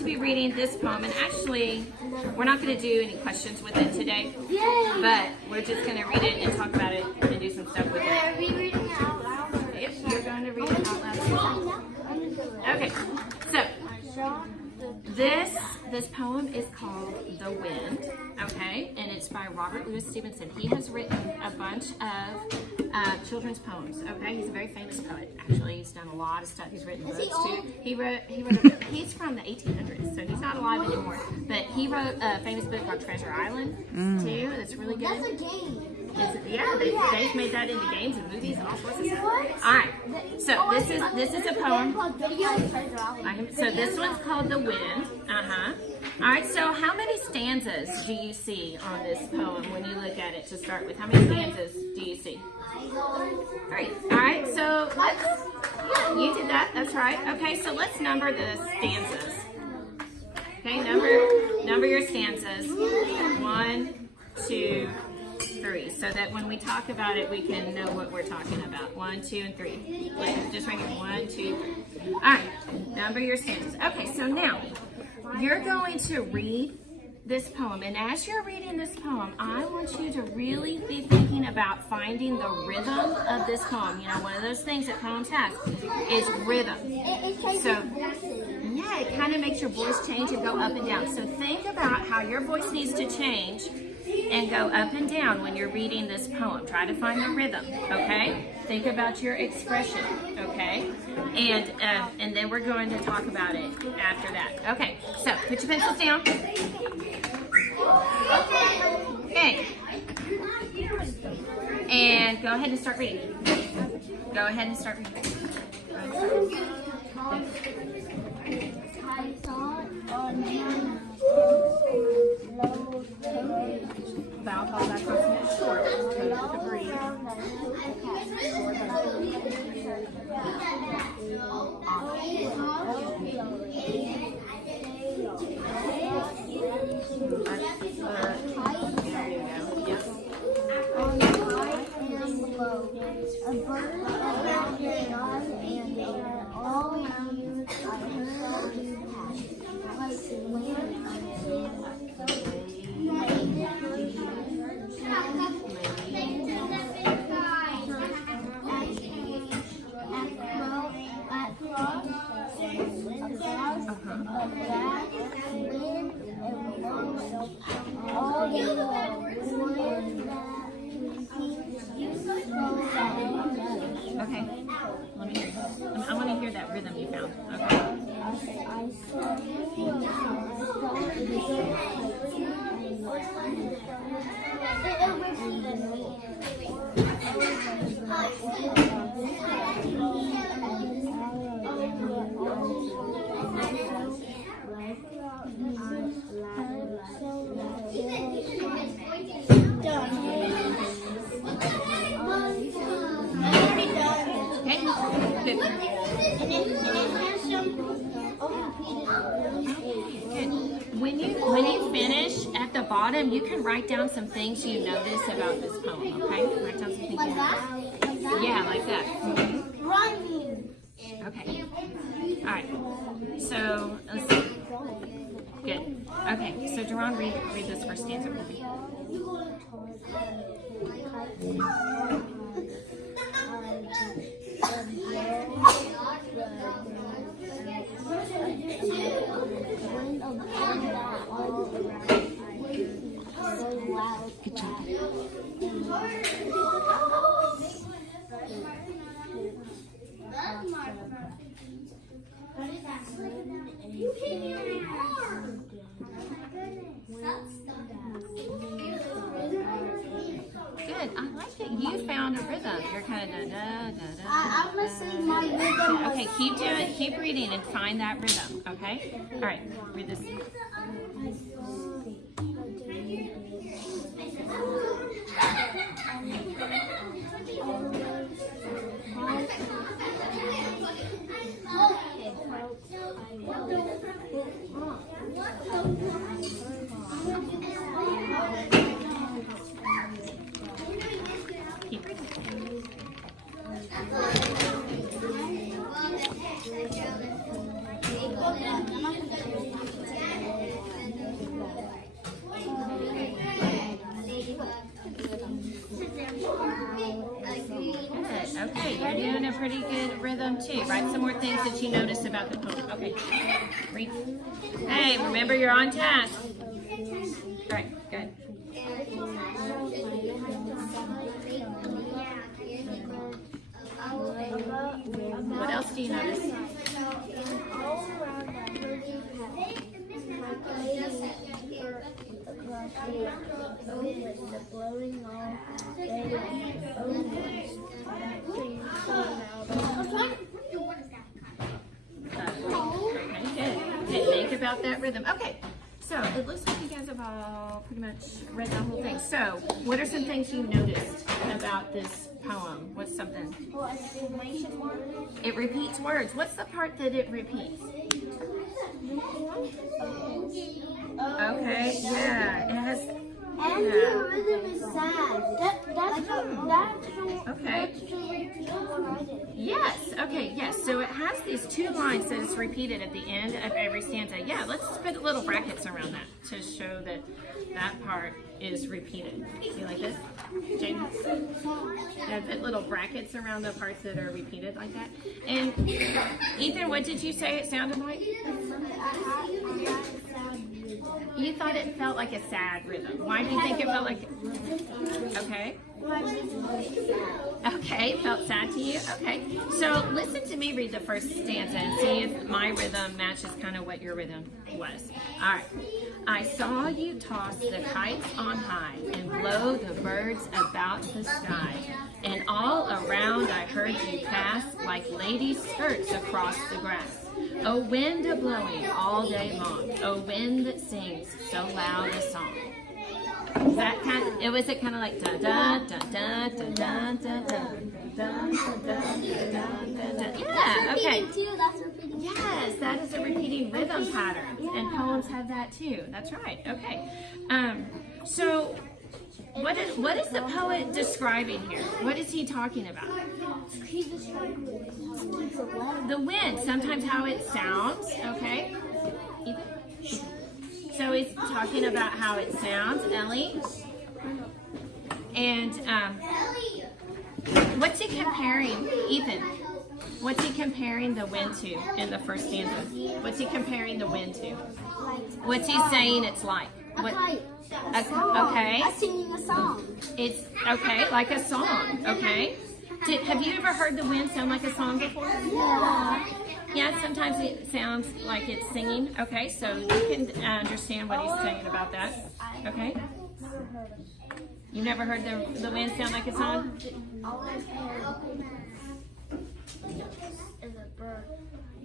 to be reading this poem, and actually, we're not going to do any questions with it today, but we're just going to read it and talk about it and do some stuff with it. Are we reading it out loud? Yep, you're going to read it out loud. Okay, so this poem is called The Wind, okay, and it's by Robert Louis Stevenson. He has written a bunch of children's poems, okay. He's a very famous poet, actually. He's done a lot of stuff. He's written books too. He's from the 1800s, so he's not alive anymore, but he wrote a famous book called Treasure Island too. That's really good. That's a game. Yeah, they've made that into games and movies and all sorts of stuff. All right, so this is a poem. So this one's called The Wind. All right, so how many stanzas do you see on this poem when you look at it to start with? How many stanzas do you see? 3. All right, so yeah, you did that. That's right. Okay, so let's number the stanzas. Okay, number your stanzas. 1, 2, 3, so that when we talk about it, we can know what we're talking about. 1, 2, and 3. Just right here. 1, 2, 3. All right, number your stanzas. Okay, so now you're going to read this poem, and as you're reading this poem, I want you to really be thinking about finding the rhythm of this poem. You know, one of those things that poems have is rhythm. So yeah, it kind of makes your voice change and go up and down. So think about how your voice needs to change and go up and down when you're reading this poem. Try to find the rhythm, okay? Think about your expression, okay? And then we're going to talk about it after that. Okay, so put your pencils down. Okay. And go ahead and start reading. Go ahead and start reading. Vowel call back consonant short. Code with the breathe. A bird around the yard, and all around you I heard you pass, like the wind Okay, let me hear. I want to hear that rhythm you found. Okay. When you finish at the bottom, you can write down some things you notice about this poem. Okay, write down some things. like that? Yeah, like that. Mm-hmm. Running. Okay. All right. So let's see. Good. Okay. So Jerron, read this first stanza for me. Good job. Good. I like that you found a rhythm. You're kind of da da da da. I'm missing my rhythm. Okay, keep doing. Keep reading and find that rhythm. Okay. All right. Read this. Keep reading. pretty good rhythm too. Write some more things that you noticed about the poem. Okay. Read. Hey, remember you're on task. All right, good. What else do you notice? Okay, think about that rhythm. Okay, so it looks like you guys have all pretty much read the whole thing. So, what are some things you noticed about this poem? What's something? It repeats words. What's the part that it repeats? Okay, yeah, it has. And the rhythm is sad. Okay. Yes, okay, yes. So it has these two lines that is repeated at the end of every stanza. Yeah, let's put little brackets around that to show that that part is repeated. See like this? Jaden? Yeah, put little brackets around the parts that are repeated like that. And Ethan, what did you say it sounded like? You thought it felt like a sad rhythm. Why do you think it felt like? Okay. Okay, it felt sad to you? Okay. So listen to me read the first stanza and see if my rhythm matches kind of what your rhythm was. All right. I saw you toss the kites on high and blow the birds about the sky. And all around I heard you pass like ladies' skirts across the grass. O wind a blowing all day long, O wind that sings so loud a song. Is that kind of, was it kind of like da da da da da da da da da? Yeah, okay. Yes, that is a repeating rhythm pattern, and poems have that too. That's right. Okay. So what is the poet describing here? What is he talking about? He's describing the wind. Sometimes how it sounds. Okay. So he's talking about how it sounds, Ellie. And what's he comparing, Ethan? What's he comparing the wind to in the first stanza? What's he comparing the wind to? What's he saying it's like? What? Okay. Singing a song. It's okay, like a song. Okay. Have you ever heard the wind sound like a song before? Yeah. Yeah, sometimes it sounds like it's singing. Okay, so you can understand what he's saying about that. Okay. You've never heard the wind sound like a song? All I've heard is a bird.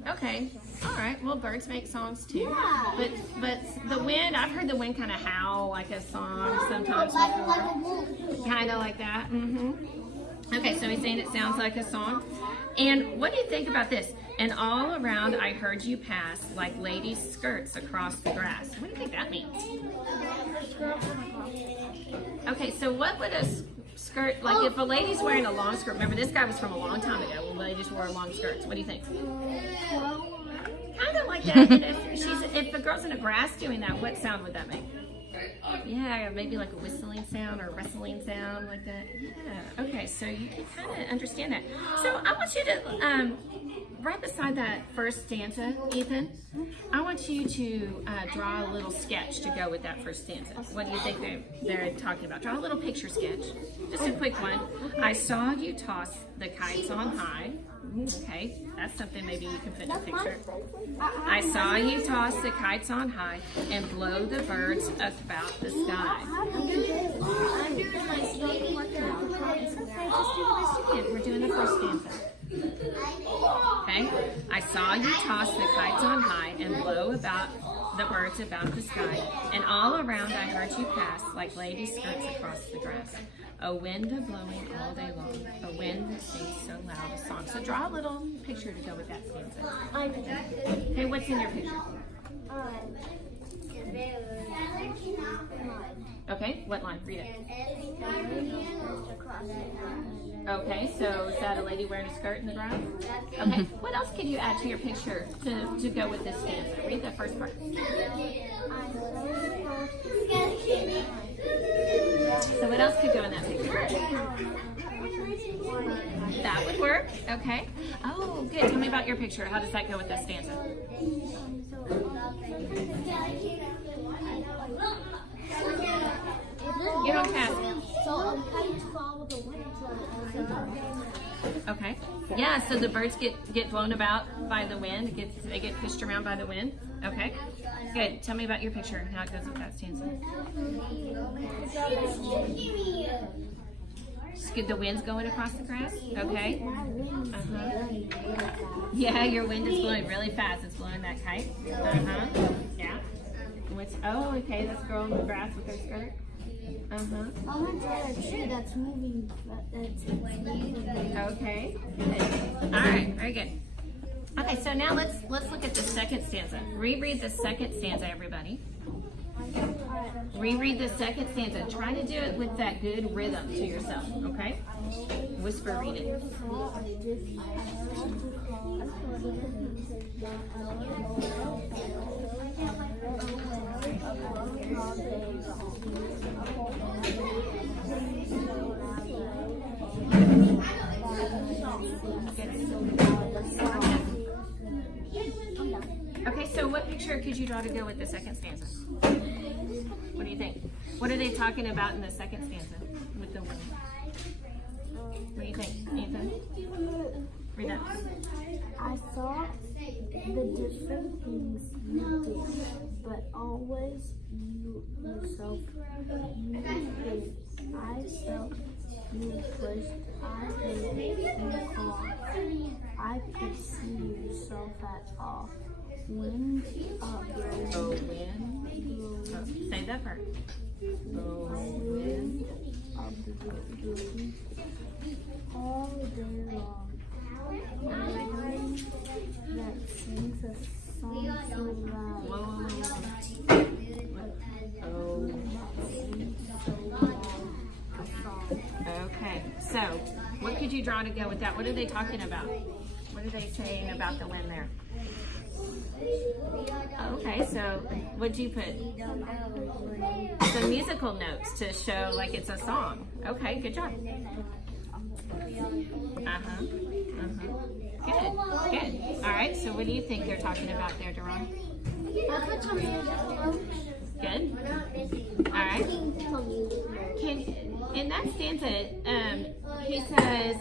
Okay. All right. Well, birds make songs too. Yeah. But the wind, I've heard the wind kind of howl like a song sometimes. Like a wolf. Kind of like that. Okay, so he's saying it sounds like a song. And what do you think about this? And all around I heard you pass like ladies' skirts across the grass. What do you think that means? Okay, so what would a skirt, like if a lady's wearing a long skirt, remember this guy was from a long time ago when ladies wore long skirts. What do you think? Kind of like that. And if the girl's in the grass doing that, what sound would that make? Yeah, maybe like a whistling sound or a rustling sound like that. Yeah, okay, so you can kind of understand that. So I want you to, right beside that first stanza, Ethan, I want you to draw a little sketch to go with that first stanza. What do you think they're talking about? Draw a little picture sketch, just a quick one. I saw you toss the kites on high. Okay, that's something maybe you can put in a picture. I saw you toss the kites on high and blow the birds about the sky. We're doing the first stanza. Okay, I saw you toss the kites on high and blow about the birds about the sky, and all around I heard you pass like ladies' skirts across the grass. A wind a blowing all day long, a wind that sings so loud a song. So draw a little picture to go with that stanza. Okay, what's in your picture? Okay, what line? Read it. Okay, so is that a lady wearing a skirt in the ground? Okay, what else could you add to your picture to go with this stanza? Read that first part. So what else could go in that picture? That would work. Okay. Oh, good. Tell me about your picture. How does that go with this stanza? Get on task. So I'm trying to follow the wind. Okay. Yeah, so the birds get blown about by the wind. They get pushed around by the wind. Okay. Good. Tell me about your picture and how it goes with that stanza. Good. The wind's going across the grass. Okay. Yeah, your wind is blowing really fast. It's blowing that kite. Yeah. Oh, okay. This girl in the grass with her skirt. I'm gonna draw a tree that's moving. Okay. Good. All right. Very good. Okay. So now let's look at the second stanza. Reread the second stanza, everybody. Reread the second stanza. Try to do it with that good rhythm to yourself. Okay. Whisper read it. Okay, so what picture could you draw to go with the second stanza? What do you think? What are they talking about in the second stanza with the wind? What do you think, Ethan? Read that. I saw the different things you did, but always you yourself. You did. I felt you pushed. I heard you call. I could see yourself at all. Wind up. Oh, wind. Oh, say that part. Oh, wind. All day long. Wind that sings a song so loud. Oh. Okay, so what could you draw to go with that? What are they talking about? What are they saying about the wind there? Okay, so what'd you put? Some musical notes to show like it's a song. Okay, good job. Good. All right, so what do you think they're talking about there, Duran? Good. All right. In that stanza, he says,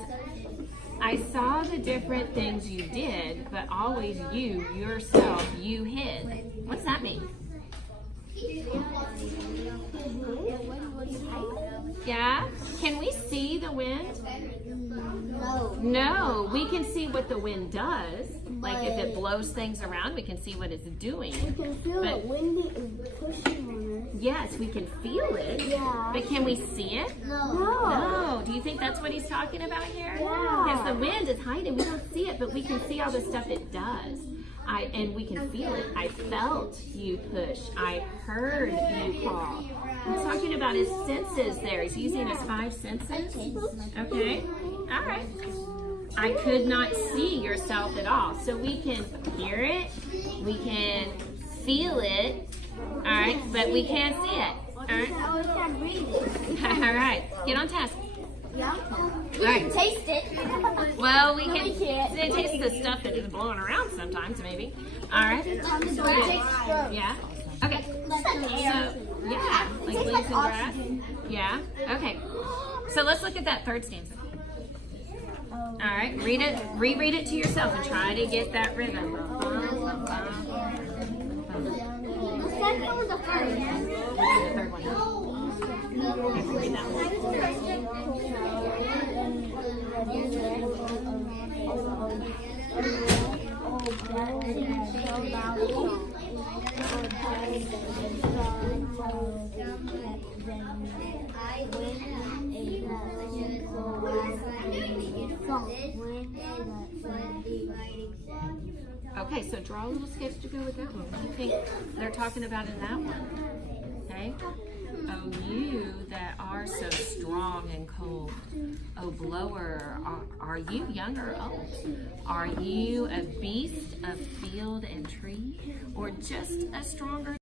I saw the different things you did, but always you, yourself, you hid. What's that mean? Yeah? Can we see the wind? No. We can see what the wind does. Like if it blows things around, we can see what it's doing. We can feel the wind is pushing on us. Yes, we can feel it. Yeah. But can we see it? No. Do you think that's what he's talking about here? Yeah. Because the wind is hiding. We don't see it, but we can see all the stuff it does. And we can feel it. I felt you push. I heard you call. He's talking about his senses there. He's using his 5 senses. Okay? All right. I could not see yourself at all. So we can hear it. We can feel it. All right? But we can't see it. All right? We can read it. All right. Get on task. Yeah. We can taste it. Well, we can taste the stuff that is blowing around sometimes, maybe. All right. Yeah. Okay. So, yeah, like leaves and grass. Yeah. Okay. So let's look at that third stanza. All right. Read it. Reread it to yourself and try to get that rhythm. The second one was the first. The third one. You have to read that one. Okay, so draw a little sketch to go with that one. What do you think they're talking about in that one? Okay. Oh, you that are so strong and cold. Oh, blower, are you young or old? Are you a beast of field and tree, or just a stronger